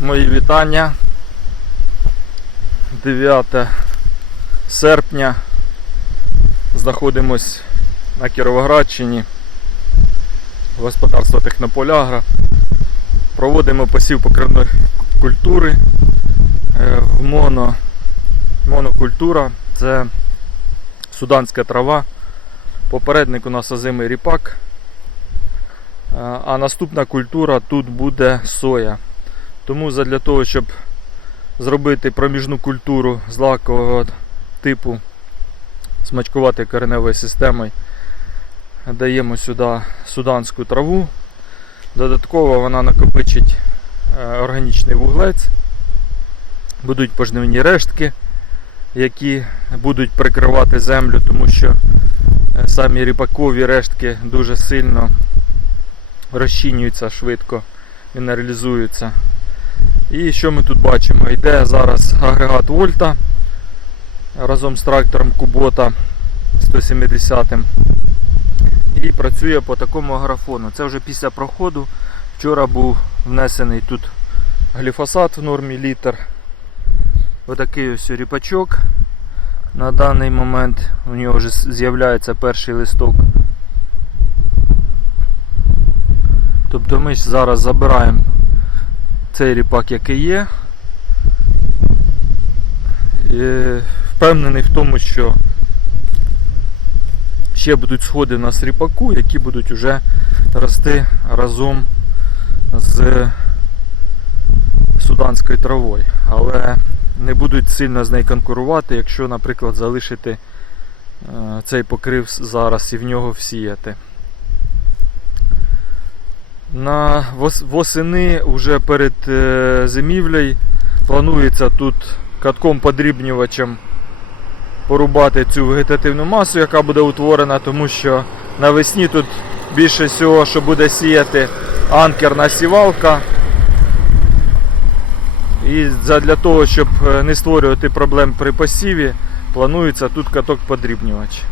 Мої вітання. 9 серпня. Знаходимось на Кіровоградщині. Господарство Технополягра. Проводимо посів покривної культури Е, в моно, монокультура. Це суданська трава. Попередник у нас озимий ріпак. Е, А наступна культура тут буде соя. Тому задля того, щоб зробити проміжну культуру злакового типу, смачкувати кореневою системою, даємо сюди суданську траву. Додатково вона накопичить е, органічний вуглець, будуть пожнивні рештки, які будуть прикривати землю, тому що е, самі ріпакові рештки дуже сильно розчинюються швидко, мінералізуються. І що ми тут бачимо? Йде зараз агрегат Вольта разом з трактором Кубота 170 і працює по такому аграфону. Це вже після проходу. Вчора був внесений тут гліфосат в нормі літр. Отакий ось ріпачок. На даний момент у нього вже з'являється перший листок. Тобто ми зараз забираємо цей ріпак, який є. І впевнений в тому, що ще будуть сходи у нас ріпаку, які будуть вже рости разом з суданською травою. Але не будуть сильно з нею конкурувати, якщо, наприклад, залишити е, цей покрив зараз і в нього всіяти. На вос- восени вже перед е, зимівлею планується тут катком подрібнювачем порубати цю вегетативну масу, яка буде утворена, тому що навесні тут більше всього, що буде сіяти анкерна сівалка. І для того, щоб е, не створювати проблем при посіві, планується тут каток подрібнювач.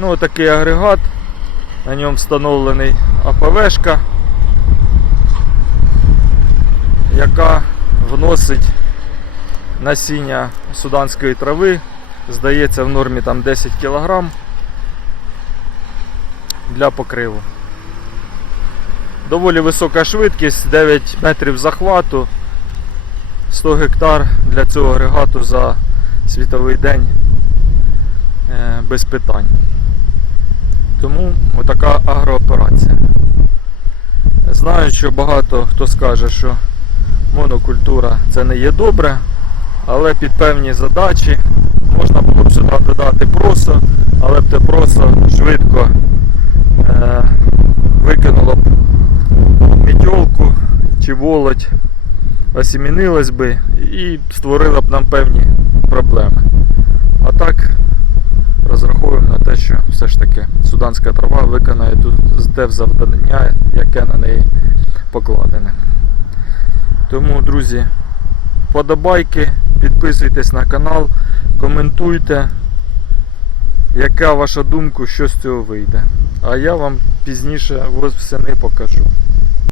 Ну, такий агрегат. На ньому встановлений АПВшка, яка вносить насіння суданської трави. Здається, в нормі там 10 кг для покриву. Доволі висока швидкість, 9 метрів захвату, 100 гектар для цього агрегату за світовий день е, без питань. Тому отака агрооперація. Знаю, що багато хто скаже, що монокультура це не є добре, але під певні задачі можна було б сюди додати просо, але б те просо швидко е, викинуло б мітьолку чи волоть, осімінилась би і створила б нам певні проблеми. А так розраховуємо на те, що все ж таки суданська трава виконає те завдання, яке на неї покладене. Тому, друзі, подобайки, підписуйтесь на канал, коментуйте, яка ваша думка, що з цього вийде. А я вам пізніше восени покажу.